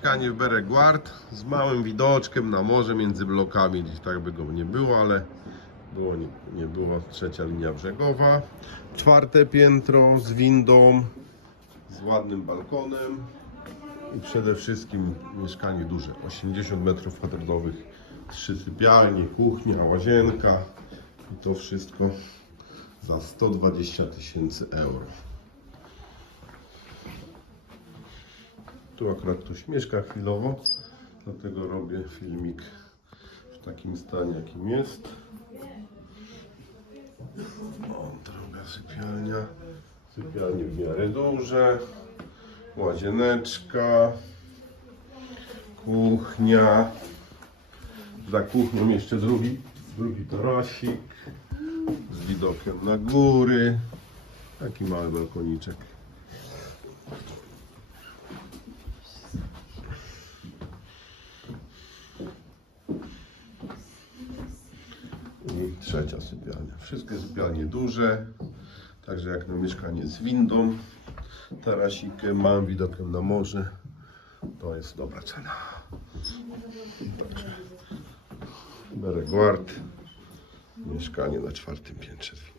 Mieszkanie w Bereguard z małym widoczkiem na morze między blokami. Gdzieś tak by go nie było, ale było, nie, nie było. Trzecia linia brzegowa. Czwarte piętro z windą, z ładnym balkonem. I przede wszystkim mieszkanie duże, 80 metrów kwadratowych, trzy sypialnie, kuchnia, łazienka i to wszystko za 120 tysięcy euro. Tu akurat ktoś mieszka chwilowo, dlatego robię filmik w takim stanie, jakim jest. O, druga sypialnia. Sypialnie w miarę duże. Łazieneczka. Kuchnia. Za kuchnią jeszcze drugi, drugi tarasik. Z widokiem na góry. Taki mały balkoniczek. I trzecia sypialnia. Wszystkie sypialnie duże, także jak na mieszkanie z windą, tarasikiem, małym widokiem na morze, to jest dobra cena. Także Bereguard, mieszkanie na czwartym piętrze.